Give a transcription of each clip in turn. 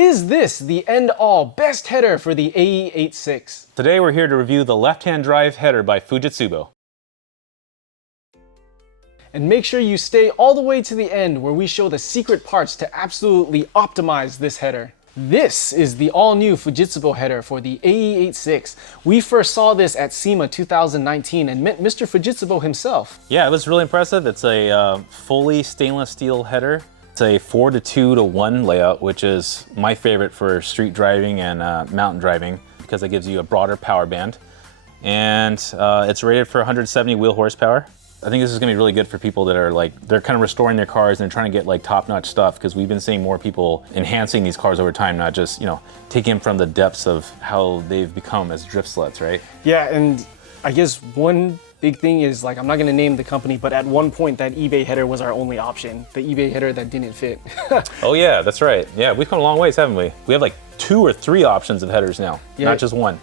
Is this the end-all best header for the AE86? Today we're here to review the left-hand drive header by Fujitsubo. And make sure you stay all the way to the end where we show the secret parts to absolutely optimize this header. This is the all-new Fujitsubo header for the AE86. We first saw this at SEMA 2019 and met Mr. Fujitsubo himself. Yeah, it was really impressive. It's a fully stainless steel header. It's a 4:2:1 layout, which is my favorite for street driving and mountain driving because it gives you a broader power band. And it's rated for 170 wheel horsepower. I think this is gonna be really good for people that are they're kind of restoring their cars and they're trying to get top-notch stuff, because we've been seeing more people enhancing these cars over time, not just, taking them from the depths of how they've become as drift sluts, right? Yeah, and I guess one big thing is, I'm not gonna name the company, but at one point that eBay header was our only option. The eBay header that didn't fit. Oh yeah, that's right. Yeah, we've come a long ways, haven't we? We have 2 or 3 options of headers now, not just one.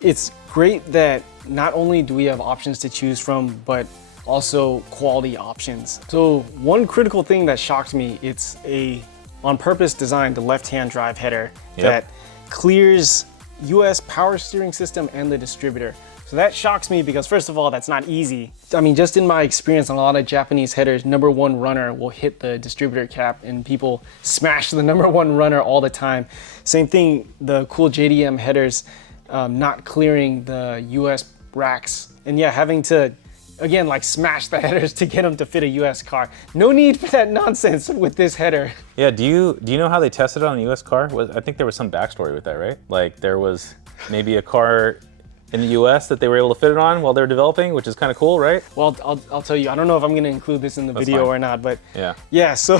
It's great that not only do we have options to choose from, but also quality options. So one critical thing that shocked me, it's a on purpose designed left-hand drive header that clears US power steering system and the distributor. So that shocks me because, first of all, that's not easy. I mean, just in my experience on a lot of Japanese headers, #1 runner will hit the distributor cap and people smash the #1 runner all the time. Same thing, the cool JDM headers not clearing the US racks. And yeah, having to, again, smash the headers to get them to fit a US car. No need for that nonsense with this header. Yeah, do you know how they tested it on a US car? I think there was some backstory with that, right? There was maybe a car in the US that they were able to fit it on while they were developing, which is kind of cool, right? Well, I'll tell you, I don't know if I'm gonna include this in the video or not, but yeah, so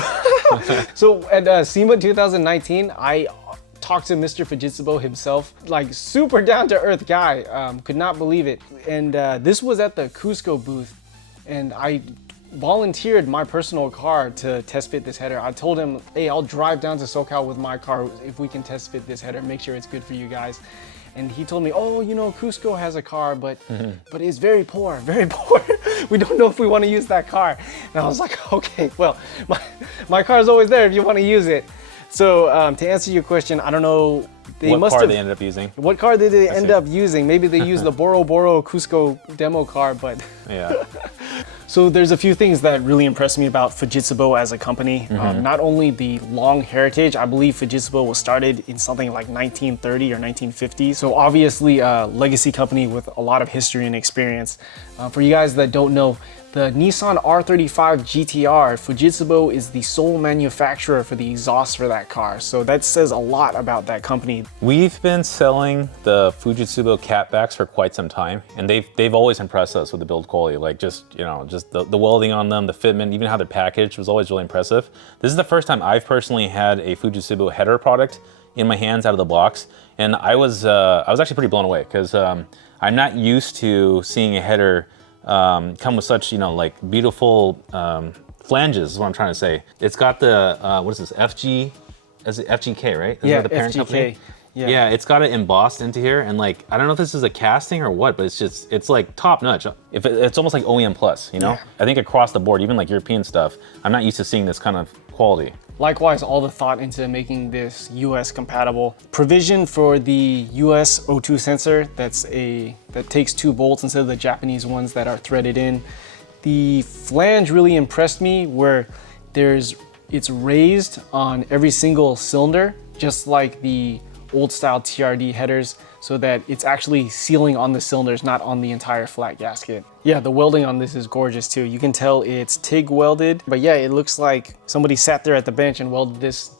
so at SEMA 2019, I talked to Mr. Fujitsubo himself, super down-to-earth guy, could not believe it. And this was at the Cusco booth, and I volunteered my personal car to test fit this header. I told him, hey, I'll drive down to SoCal with my car if we can test fit this header, make sure it's good for you guys. And he told me, oh, Cusco has a car, but it's very poor, very poor. We don't know if we want to use that car. And I was like, okay, well, my car's always there if you want to use it. So to answer your question, I don't know. What car they ended up using. What car did they end up using? Maybe they used the Boro Boro Cusco demo car, but yeah. So there's a few things that really impressed me about Fujitsubo as a company. Not only the long heritage, I believe Fujitsubo was started in something like 1930 or 1950. So obviously a legacy company with a lot of history and experience. For you guys that don't know, the Nissan R35 GTR, Fujitsubo is the sole manufacturer for the exhaust for that car. So that says a lot about that company. We've been selling the Fujitsubo catbacks for quite some time, and they've always impressed us with the build quality. Just the welding on them, the fitment, even how they're packaged was always really impressive. This is the first time I've personally had a Fujitsubo header product in my hands out of the box, and I was actually pretty blown away, because I'm not used to seeing a header come with such, beautiful flanges is what I'm trying to say. It's got the, what is this, FGK, right? Yeah, the parent FGK. Company? Yeah, it's got it embossed into here, and I don't know if this is a casting or what, but it's top notch. It's almost like OEM plus, Yeah. I think across the board, even European stuff, I'm not used to seeing this kind of quality. Likewise, all the thought into making this US compatible. Provision for the US O2 sensor that takes 2 bolts instead of the Japanese ones that are threaded in. The flange really impressed me, where it's raised on every single cylinder, just like the old style TRD headers, so that it's actually sealing on the cylinders, not on the entire flat gasket. Yeah, the welding on this is gorgeous too. You can tell it's TIG welded, but yeah, it looks like somebody sat there at the bench and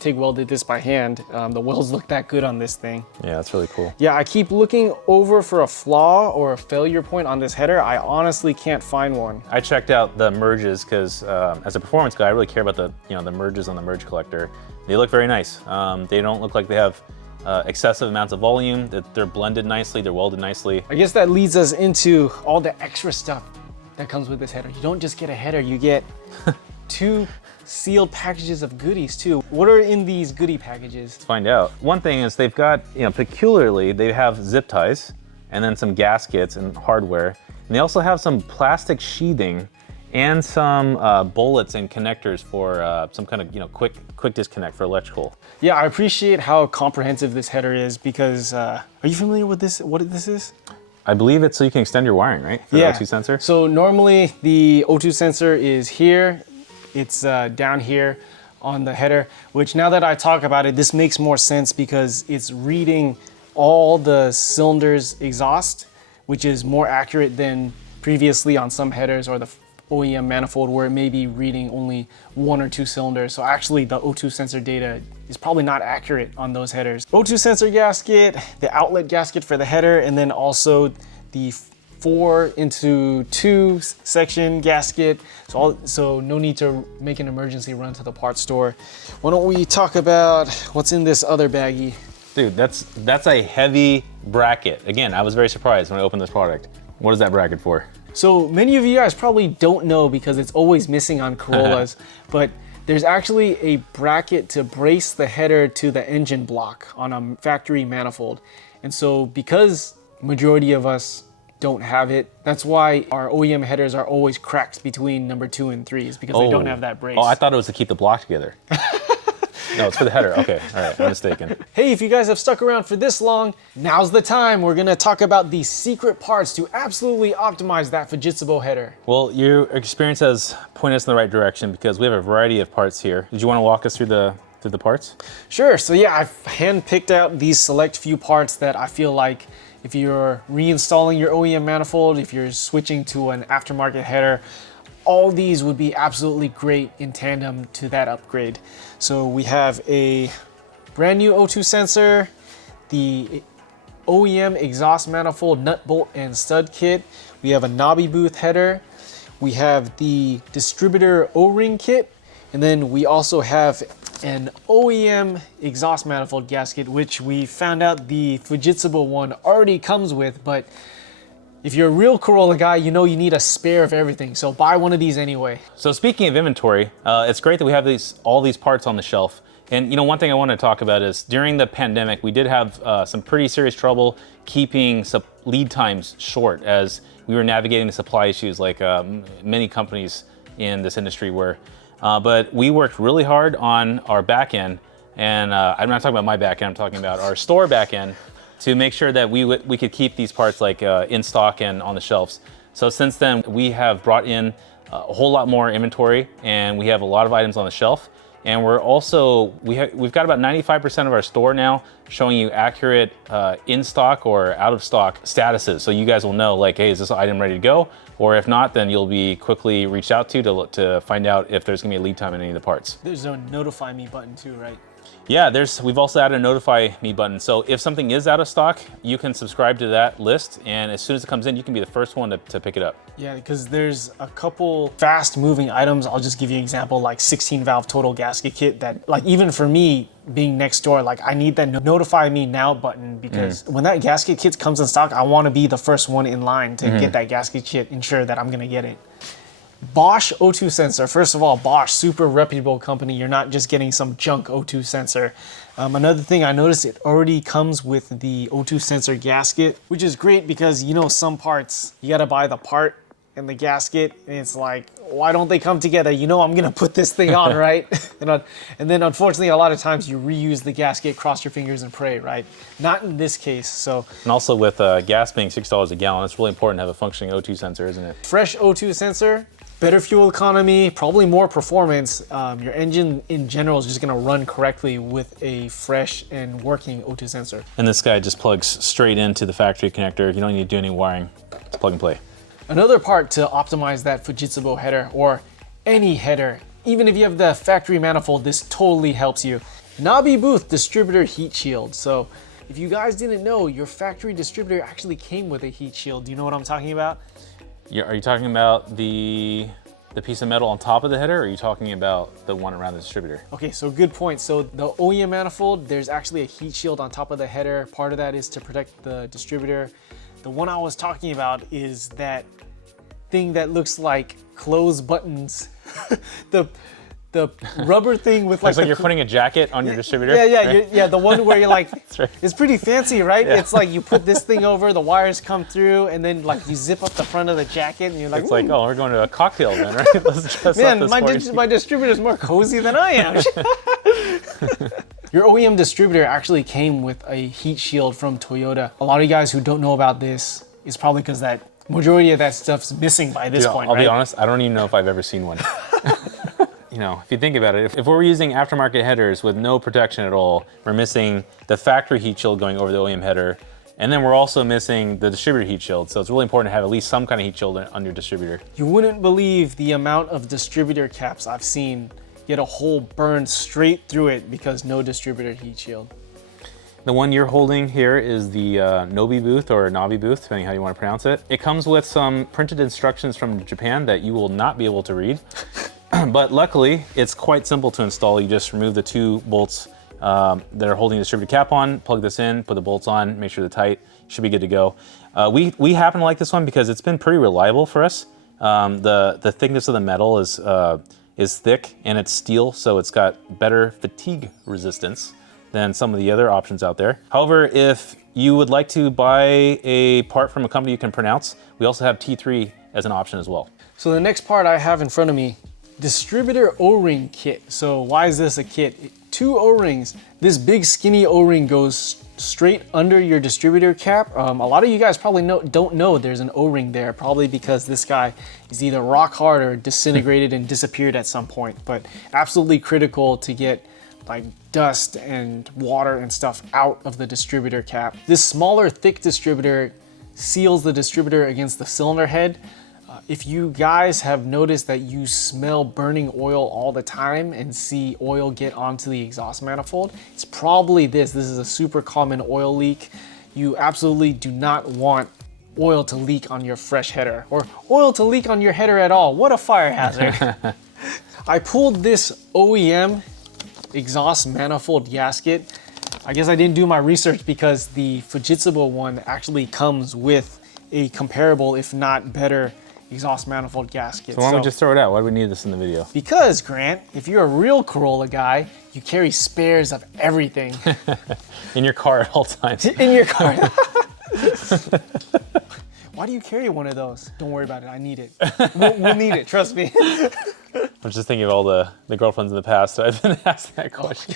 TIG welded this by hand. The welds look that good on this thing. Yeah, that's really cool. Yeah, I keep looking over for a flaw or a failure point on this header. I honestly can't find one. I checked out the merges because as a performance guy, I really care about the merges on the merge collector. They look very nice. They don't look like they have excessive amounts of volume, that they're blended nicely, they're welded nicely. I guess that leads us into all the extra stuff that comes with this header. You don't just get a header, you get 2 sealed packages of goodies too. What are in these goodie packages? Let's find out. One thing is they've got, peculiarly, they have zip ties and then some gaskets and hardware. And they also have some plastic sheathing and some bullets and connectors for some kind of quick disconnect for electrical. Yeah, I appreciate how comprehensive this header is because are you familiar with this? What this is? I believe it's so you can extend your wiring, right? For the O2 sensor. So normally the O2 sensor is here. It's down here on the header, which now that I talk about it, this makes more sense because it's reading all the cylinders exhaust, which is more accurate than previously on some headers or the OEM manifold where it may be reading only 1 or 2 cylinders. So actually the O2 sensor data is probably not accurate on those headers. O2 sensor gasket, the outlet gasket for the header, and then also the 4x2 section gasket. So no need to make an emergency run to the parts store. Why don't we talk about what's in this other baggie? Dude, that's a heavy bracket. Again, I was very surprised when I opened this product. What is that bracket for? So many of you guys probably don't know because it's always missing on Corollas, but there's actually a bracket to brace the header to the engine block on a factory manifold. And so because majority of us don't have it, that's why our OEM headers are always cracked between number 2 and 3 is because they don't have that brace. Oh, I thought it was to keep the block together. No, it's for the header. Okay, all right, I'm mistaken. Hey, if you guys have stuck around for this long, now's the time. We're gonna talk about the secret parts to absolutely optimize that Fujitsubo header. Well, your experience has pointed us in the right direction because we have a variety of parts here. Did you want to walk us through the parts? Sure, so yeah, I've hand-picked out these select few parts that I feel like if you're reinstalling your OEM manifold, if you're switching to an aftermarket header, all these would be absolutely great in tandem to that upgrade. So we have a brand new O2 sensor, the OEM exhaust manifold nut bolt and stud kit. We have a Noby booth header. We have the distributor O-ring kit. And then we also have an OEM exhaust manifold gasket, which we found out the Fujitsubo one already comes with, but if you're a real Corolla guy, you know you need a spare of everything, so buy one of these anyway. So speaking of inventory, it's great that we have all these parts on the shelf. And one thing I want to talk about is during the pandemic, we did have some pretty serious trouble keeping lead times short as we were navigating the supply issues like many companies in this industry were. But we worked really hard on our back end, and I'm not talking about my back end, I'm talking about our store back end, to make sure that we could keep these parts like in stock and on the shelves. So since then, we have brought in a whole lot more inventory, and we have a lot of items on the shelf. And we're also, we've got about 95% of our store now showing you accurate in stock or out of stock statuses. So you guys will know like, hey, is this item ready to go? Or if not, then you'll be quickly reached out to find out if there's gonna be a lead time in any of the parts. There's a notify me button too, right? Yeah, we've also added a notify me button. So if something is out of stock, you can subscribe to that list, and as soon as it comes in, you can be the first one to pick it up. Yeah, because there's a couple fast moving items. I'll just give you an example, like 16 valve total gasket kit that, like, even for me being next door, like I need that notify me now button because when that gasket kit comes in stock, I want to be the first one in line to get that gasket kit, ensure that I'm gonna get it. Bosch O2 sensor. First of all, Bosch, super reputable company. You're not just getting some junk O2 sensor. Another thing I noticed, it already comes with the O2 sensor gasket, which is great because some parts, you gotta buy the part and the gasket, and it's like, why don't they come together? I'm gonna put this thing on, right? And then unfortunately, a lot of times you reuse the gasket, cross your fingers and pray, right? Not in this case, so. And also with gas being $6 a gallon, it's really important to have a functioning O2 sensor, isn't it? Fresh O2 sensor, better fuel economy, probably more performance. Your engine in general is just gonna run correctly with a fresh and working O2 sensor. And this guy just plugs straight into the factory connector. You don't need to do any wiring. It's plug and play. Another part to optimize that Fujitsubo header, or any header, even if you have the factory manifold, this totally helps you. Noby booth distributor heat shield. So if you guys didn't know, your factory distributor actually came with a heat shield. Do you know what I'm talking about? Yeah, are you talking about the piece of metal on top of the header, or are you talking about the one around the distributor? Okay, so good point. So the OEM manifold, there's actually a heat shield on top of the header. Part of that is to protect the distributor. The one I was talking about is that thing that looks like close buttons. the rubber thing with like, It's like you're putting a jacket on your distributor. Yeah, right? yeah, the one where you're like, right. it's pretty fancy, right? Yeah. It's like you put this thing over, the wires come through, and then like you zip up the front of the jacket, and you're like, It's like, oh, we're going to a cocktail then, right? Let's dress man, up this my distributor's more cozy than I am. Your OEM distributor actually came with a heat shield from Toyota. A lot of you guys who don't know about this is probably because that majority of that stuff's missing by this point, I'll right? be honest, I don't even know if I've ever seen one. You know, if you think about it, if we're using aftermarket headers with no protection at all, we're missing the factory heat shield going over the OEM header, and then we're also missing the distributor heat shield. So it's really important to have at least some kind of heat shield on your distributor. You wouldn't believe the amount of distributor caps I've seen get a hole burned straight through it because no distributor heat shield. The one you're holding here is the Noby booth or Noby booth, depending how you want to pronounce it. It comes with some printed instructions from Japan that you will not be able to read. But luckily, it's quite simple to install. You just remove the two bolts that are holding the distributor cap on, plug this in, put the bolts on, make sure they're tight, should be good to go. We happen to like this one because it's been pretty reliable for us. The thickness of the metal is thick and it's steel, so it's got better fatigue resistance than some of the other options out there. However, if you would like to buy a part from a company you can pronounce, we also have T3 as an option as well. So the next part I have in front of me, distributor O-ring kit. So why is this a kit? Two O-rings. This big skinny O-ring goes straight under your distributor cap. A lot of you guys probably don't know there's an O-ring there, probably because this guy is either rock hard or disintegrated and disappeared at some point, but absolutely critical to get like dust and water and stuff out of the distributor cap. This smaller, thick distributor seals the distributor against the cylinder head. If you guys have noticed that you smell burning oil all the time and see oil get onto the exhaust manifold, it's probably this. This is a super common oil leak. You absolutely do not want oil to leak on your fresh header or oil to leak on your header at all. What a fire hazard. I pulled this OEM exhaust manifold gasket. I guess I didn't do my research because the Fujitsubo one actually comes with a comparable, if not better, exhaust manifold gasket. So why don't we just throw it out? Why do we need this in the video? Because, Grant, if you're a real Corolla guy, you carry spares of everything. In your car at all times. In your car. Why do you carry one of those? Don't worry about it, I need it. We'll need it, trust me. I'm just thinking of all the girlfriends in the past, so I've been asked that question.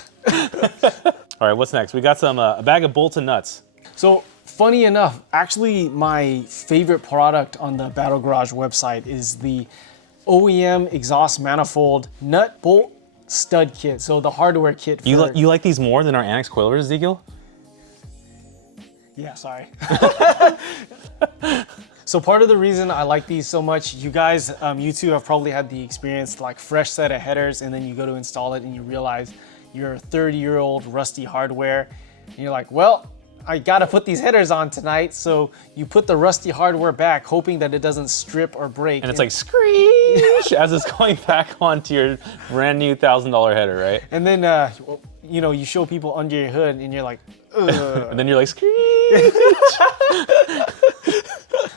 All right, what's next? We got a bag of bolts and nuts. So, funny enough, actually my favorite product on the Battle Garage website is the OEM exhaust manifold nut bolt stud kit. So the hardware kit for... You like these more than our annex coilers, Ezekiel? Yeah, sorry. So part of the reason I like these so much, you guys, you two have probably had the experience, like fresh set of headers, and then you go to install it and you realize your 30-year-old rusty hardware, and you're like, well, I gotta put these headers on tonight. So you put the rusty hardware back, hoping that it doesn't strip or break. And it's like screech as it's going back onto your brand new $1,000 header, right? And then, you know, you show people under your hood and you're like, ugh. And then you're like, screech.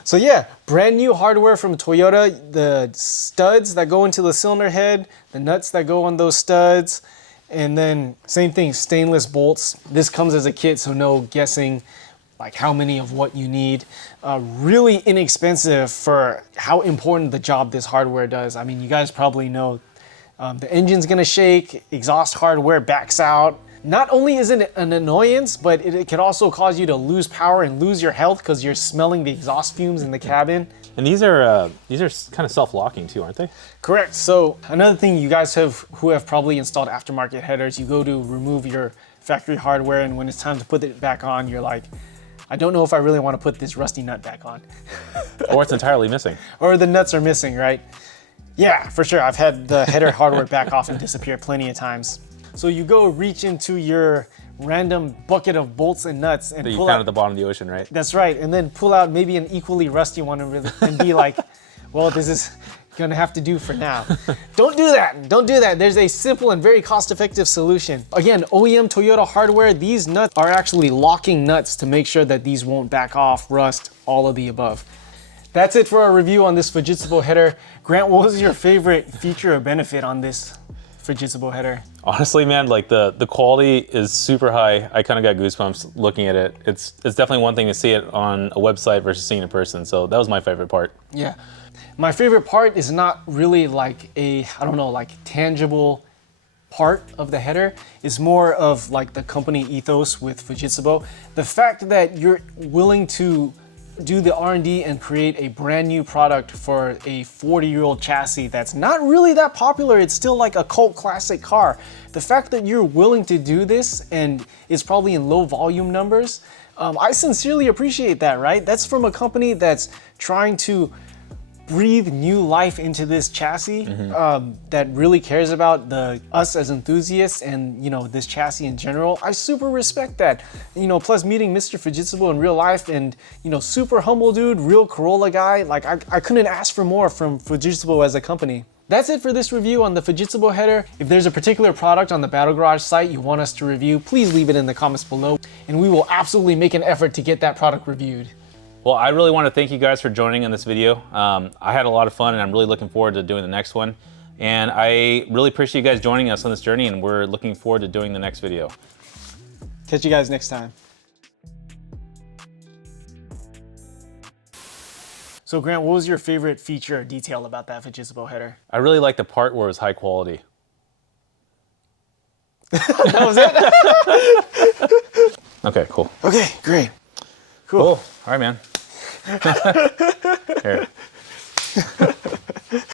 So yeah, brand new hardware from Toyota, the studs that go into the cylinder head, the nuts that go on those studs, and then same thing, stainless bolts. This comes as a kit, so no guessing like how many of what you need. Really inexpensive for how important the job this hardware does. I mean, you guys probably know the engine's gonna shake, exhaust hardware backs out. Not only is it an annoyance, but it can also cause you to lose power and lose your health because you're smelling the exhaust fumes in the cabin. And these are kind of self-locking too, aren't they? Correct. So another thing you guys who have probably installed aftermarket headers, you go to remove your factory hardware, and when it's time to put it back on, you're like, I don't know if I really want to put this rusty nut back on. Or it's entirely missing. Or the nuts are missing, right? Yeah, for sure. I've had the header hardware back off and disappear plenty of times. So you go reach into your random bucket of bolts and nuts and that you pull found out, at the bottom of the ocean, right? That's right, and then pull out maybe an equally rusty one and be like, well, this is gonna have to do for now. Don't do that, don't do that. There's a simple and very cost-effective solution. Again, OEM Toyota hardware, these nuts are actually locking nuts to make sure that these won't back off, rust, all of the above. That's it for our review on this Fujitsubo header. Grant, what was your favorite feature or benefit on this Fujitsubo header? Honestly, man, like the quality is super high. I kind of got goosebumps looking at it. It's definitely one thing to see it on a website versus seeing it in person. So that was my favorite part. Yeah. My favorite part is not really like a, I don't know, like tangible part of the header. It's more of like the company ethos with Fujitsubo. The fact that you're willing to do the R&D and create a brand new product for a 40-year-old chassis that's not really that popular. It's still like a cult classic car. The fact that you're willing to do this and it's probably in low volume numbers, I sincerely appreciate that, right? That's from a company that's trying to breathe new life into this chassis, that really cares about us as enthusiasts and, you know, this chassis in general. I super respect that. You know, plus meeting Mr. Fujitsubo in real life and, you know, super humble dude, real Corolla guy. Like I couldn't ask for more from Fujitsubo as a company. That's it for this review on the Fujitsubo header. If there's a particular product on the Battle Garage site you want us to review, please leave it in the comments below and we will absolutely make an effort to get that product reviewed. Well, I really want to thank you guys for joining in this video. I had a lot of fun and I'm really looking forward to doing the next one. And I really appreciate you guys joining us on this journey and we're looking forward to doing the next video. Catch you guys next time. So Grant, what was your favorite feature or detail about that Fujitsubo header? I really like the part where it was high quality. That was it? Okay, cool. Okay, great. Cool. All right, man. Here.